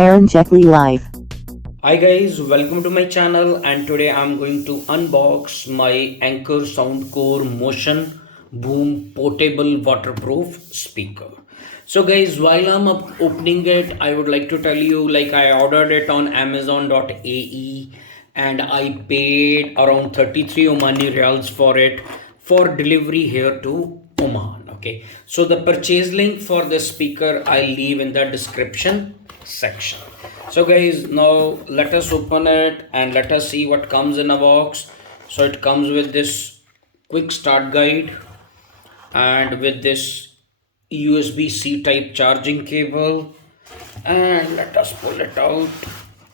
karanjetlilive. Hi guys, welcome to my channel, and today I'm going to unbox my Anker Soundcore Motion Boom Portable Waterproof Speaker. So guys, while I'm opening it, I would like to tell you, like, I ordered it on Amazon.ae and I paid around 33 Omani Riyals for it for delivery here to Oman. Okay, so the purchase link for this speaker I'll leave in the description section. So guys, now let us open it and let us see what comes in a box. So it comes with this quick start guide and with this USB-C type charging cable, and let us pull it out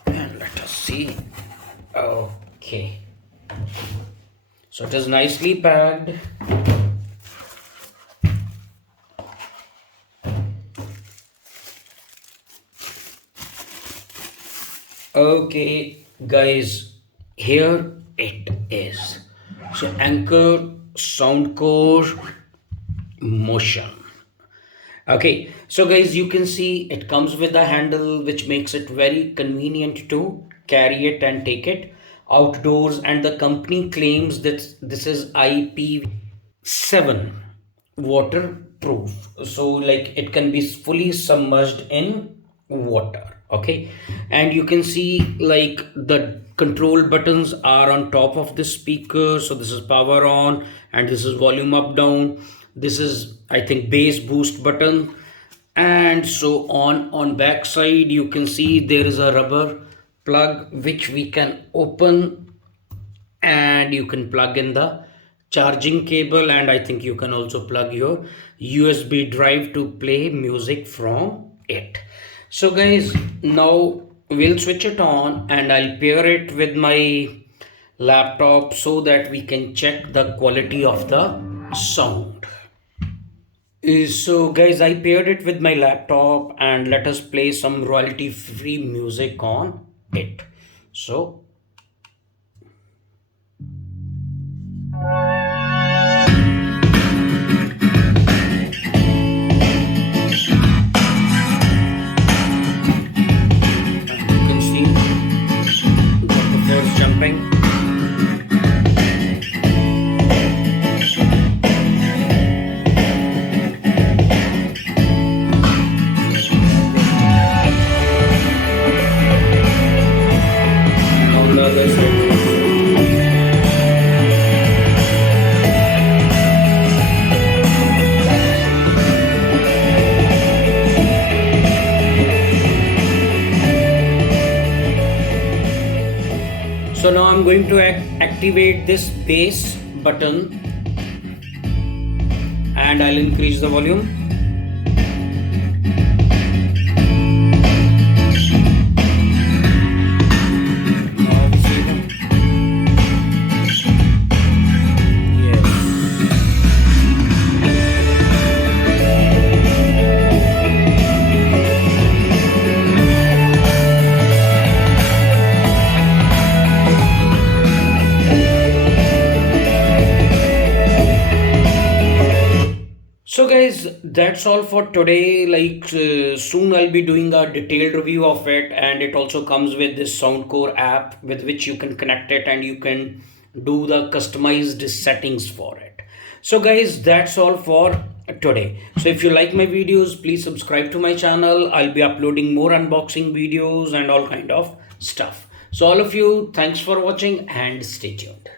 and let us see. Okay, so it is nicely packed. Okay guys, here it is. So Anker Soundcore Motion. Okay, so guys, you can see it comes with a handle which makes it very convenient to carry it and take it outdoors, and the company claims that this is IP7 waterproof, so like it can be fully submerged in water. Okay, and you can see like the control buttons are on top of the speaker. So this is power on and this is volume up down. This is, I think, bass boost button, and so on back side you can see there is a rubber plug which we can open, and you can plug in the charging cable, and I think you can also plug your USB drive to play music from it. So guys, now we'll switch it on and I'll pair it with my laptop so that we can check the quality of the sound. So guys, I paired it with my laptop and let us play some royalty free music on it. So you can see the first jumping. On the other side. So now I'm going to activate this bass button and I'll increase the volume. Now we see them. Yes. So guys, that's all for today. Like soon I'll be doing a detailed review of it, and it also comes with this Soundcore app with which you can connect it and you can do the customized settings for it. So guys, that's all for today. So if you like my videos, please subscribe to my channel. I'll be uploading more unboxing videos and all kind of stuff. So all of you, thanks for watching and stay tuned.